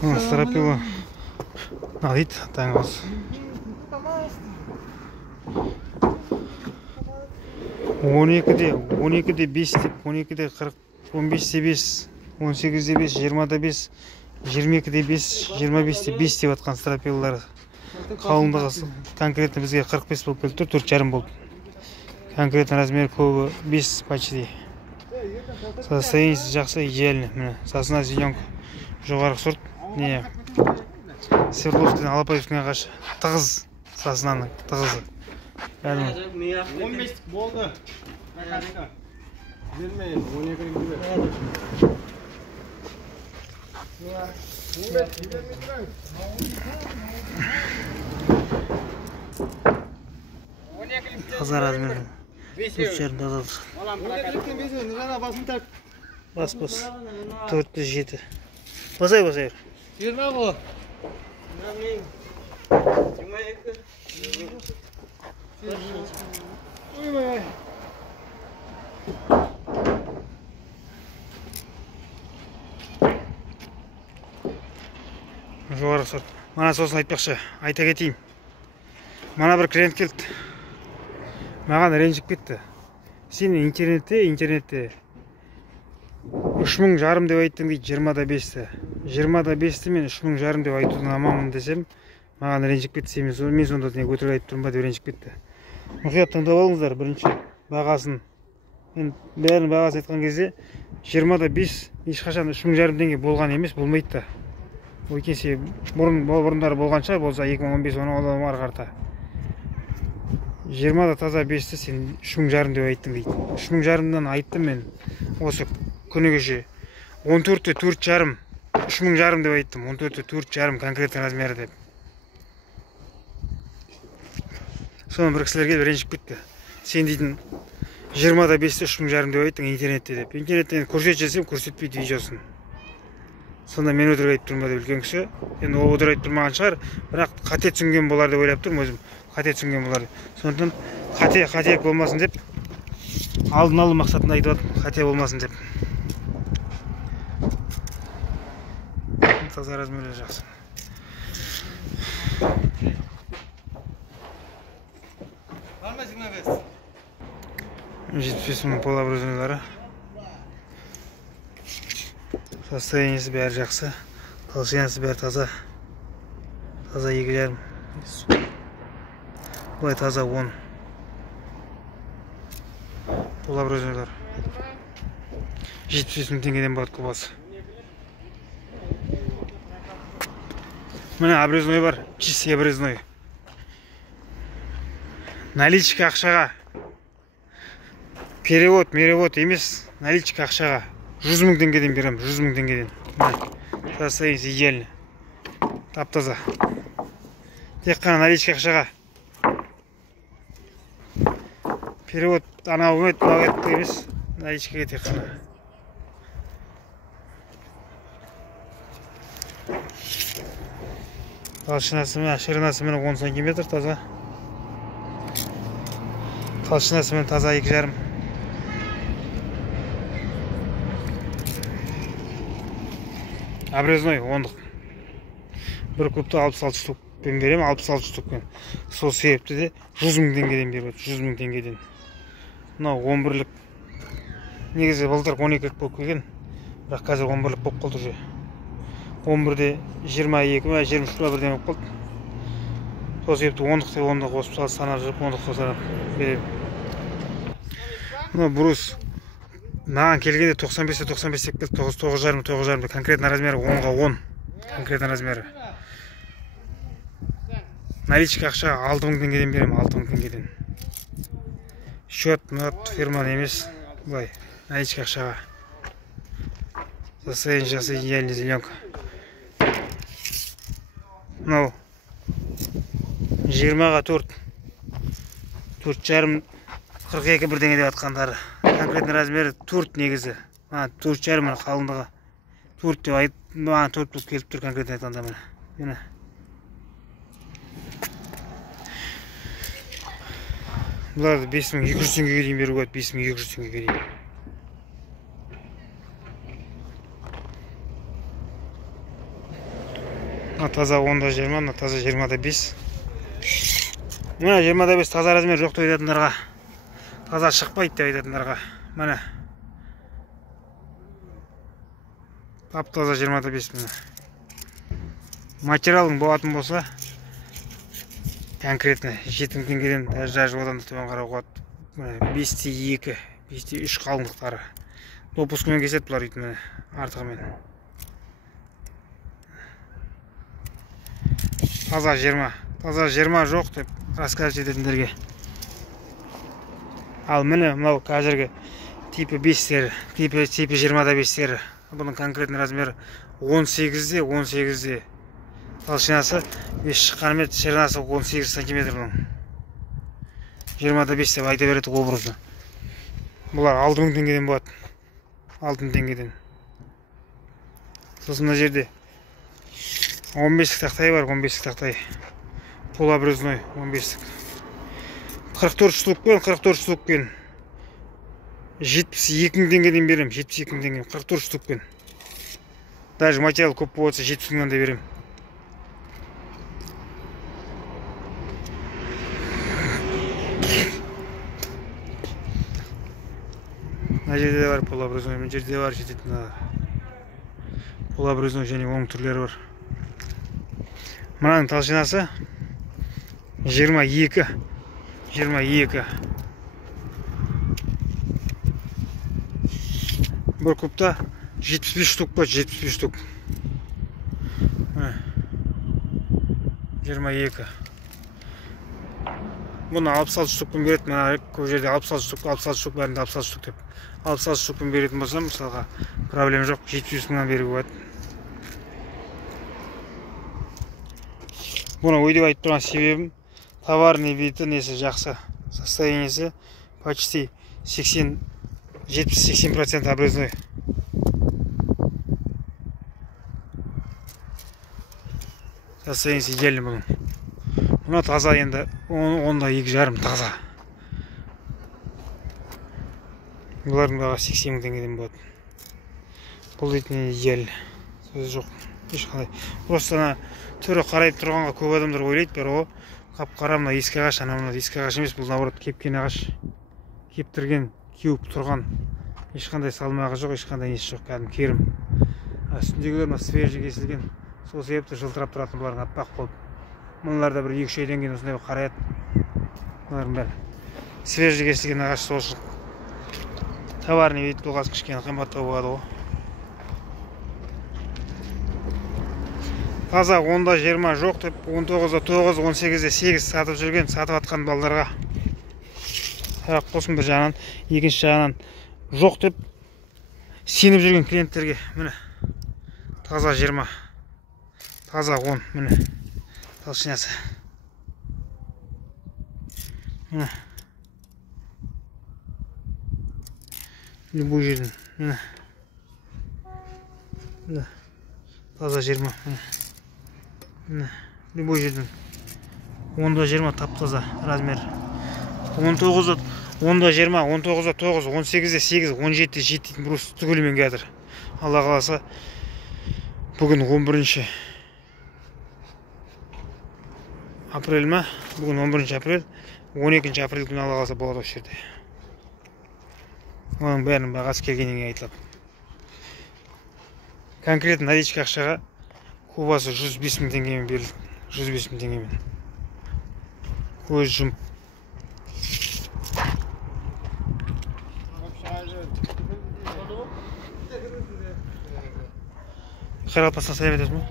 Стропила. Алит, таңыз. 12'de 5 деп, 12'de 40, 15'de 5, 18'de 5, 20'da 5, 22'de 5, 25'de 5 деп атқан стропилалар. Қалыңдығы конкретно бізге 45 болып келді, 4,5 болды. Конкретно размер көбі 5 почти. Состояние жақсы, идеально. Міне, сосна зеленка. Жоғарғы сорт. Не? Свердловскіден Алапаевтың ағашы. Тығыз соснаның, тығызы. 15 болды. Бермейін, 12'ні бермейін. Таза размер. 3,5 таза. Бас. 407. Басай. Жиырма ғой. Жоғарғы сорт. Мана сосын айтпақшы, айта кетейін. Мана бір клиент келді. Маған ренжіп кетті. Сен интернетте 3,5 деп айттың дейді, 20'да 5'ті. 20'да 5'ті мен 3,5 деп айтудан аманмын десем, маған ренжіп кетті. Мен сонда не өтірік айтып тұрмын ба деп ренжіп кетті. Мұқият тыңдап алыңыздар, бірінші бағасын. Мен бәрінің бағасын айтқан кезде 20'да 5 ешқашан 3,5 теңге болған емес, болмайды да. Өйткенсе бұрындары болған шығар, болса 2015 оны ары қарта. 20'да таза 5'ті сен 3,5 деп айттың дейді. 3,5-дан айттым мен осы күні кеше. 14'те 4,5, 3,5 деп айттым. 14'те 4,5 конкретный размері деп. Соны бір кісілерге ренжіп кетті. Сен дейтін 20'да 5'те 3,5 деп айттың интернетте деп. Интернеттен көрсетсем көрсетпейді видеосын. Сонда мен өтірік айтып тұрмын ба деп үлкен кісі. Енді ол өтірік айтып тұрмаған шығар, бірақ қате түсінген болар деп ойлап тұрмын өзім. Қате түсінген болар. Сондықтан қате болмасын деп алдын алу мақсатында айтып жатырмын, қате болмасын деп. Таза размері жақсы. Бармайсың без. 75 мың полуобразуниялары. Состояниесі бәрі жақсы. Толщинасы бәрі таза. Таза 2,5. Бұлай таза 10. Полуобразуниялар. 75 мың теңгеден болады кубасы. Міне обрезной бар, чистый обрезной. Наличка ақшаға. Перевод емес, наличка ақшаға. 100 мың теңгеден берем, 100 мың теңгеден. Состояние идеально. Тап-таза. Тек қана наличка ақшаға. Перевод анау емес, наличкаға тек қана. Ширинасы мен 10 сантиметр таза. Толщинасы мен таза 2,5. Обрезной 10. Бір кубты 66 штукпен берем, 66 штукпен. Сол себепті де 100 мың теңгеден беріп, 100 мың теңгеден. Мынау 11-лік. Негізі былтыр 12-лік болып келген, бірақ қазір 11-лік болып қалды уже. 11'де 22 ма, 23 ма бірден болып қалды. Сол себепті 10'ды қосып санап жүріп, 10'ды қосып берем. Мынау брус. Маған келгенде 95-те 95 деп келді, 9,5 конкретно размері 10'ға 10. Конкретно размері. Наличка ақшаға 6 мың теңгеден берем, 6 мың теңгеден. Счет фирманы емес, былай, наличка ақшаға. Состояние жақсы, идеальный зеленка. Мынау 20'ға 4, 4,5, 42 бірдеңе деп атқандары. Конкретный размері 4 негізі. 4,5 қалыңдығы. 4 деп айтып, 4 болып келіп тұр конкретно айтқанда міне. Бұларды 5200 теңгеге дейін беруге болады, 5200 теңгеге дейін. Мына таза 10-20, мына таза 20-5. Мына 20-5 таза размер жоқ деп айтатындарға, таза шықпайды деп айтатындарға. Міне. Тап таза 20-5 міне. Материалың болатын болса, конкретно 7 теңгеден даже одан да төмен қарауға болады. 5-2, 5-3 қалыңдықтары. Допускымен кеседі бұлар үйті міне, артығымен. Таза 20. Таза 20 жоқ деп рассказ ететіндерге. Ал міне мынау қазіргі типі 5-тері, типі 20-5-тері. Бұның конкретный размері 18-де. Толщинасы 5 шыққанымен ширинасы 18 сантиметр. 20-5 деп айта береді образы. Бұлар 6000 теңгеден болады. 6000 теңгеден. Сосын мына жерде 15 тақтай бар, 15 тақтай. Полуобразной 15. 44 штукпен 72 теңгеден берем, 72 теңге, 44 штукпен. Даже материал көп болса 70 теңгеден де берем. Мына жерде де бар полуобразной, мына жерде бар жететін. Полуобразной және оның түрлері бар. Мынаның толщинасы 22. Бір кубта 75 штук бар, 75 штук. 22. Бұны 66 штукпен береді. Мына көп жерде 66 штук бәрінде 66 штук деп. 66 штукпен беретін болсам, мысалға проблема жоқ, 700 мыңнан беруге болады. Бұны өйдеп айтып тұрған себебім, товарный виді несі жақсы, состояниесі почти 70-80% образной. Состояниесі идеальный бұның. Бұна таза енді, онда 2,5 таза. Бұлардың баға 80 мың теңгеден болады. Бұл дейтін идеаль. Сөз жоқ. Ешқандай. Просто түрі қарайып тұрғанға көп адамдар ойлайды, бірақ қап-қара мына ескі ағаш, мына ескі ағаш емес, бұл наоборот кепкен ағаш. Кептірген, кеуіп тұрған. Ешқандай салмағы жоқ, ешқандай несі жоқ, кәдімгі керім. Үстіндегілер мына свежий кесілген. Сол себепті жылтырап тұратын бұлардың аппақ болып. Мұныларда бір 2-3 айдан кейін осындай қараяды. Бұлардың бәрі свежий кесілген ағаш, сол үшін товарный вид болғасын кішкене қымбаттау болады ғой. Таза 10-20 жоқ деп 19-9, 18-8 сатып жүрген, сатып атқан балдарға аяқ болсын бір жағынан, екінші жағынан жоқ деп сеніп жүрген клиенттерге міне таза 20, таза 10 міне толщинасы. Міне любой жерден міне таза 20 міне любой жерден 10-20 тап-таза размер. 10-20, 19-9, 18-8, 17-7 брус түгелімен кәдір. Алла қаласа бүгін 11 апрель ма? Бүгін 11 апрель, 12 апрель күні алла қаласа болады осы жерде. Оның бәрінің бағасы келгеннен кейін айтылады. Конкретно наличка ақшаға кубасы 105 мың теңгемен берілді. 105 мың теңгемен. Көз жұмып. Қайрат басына сәлем етесің бе?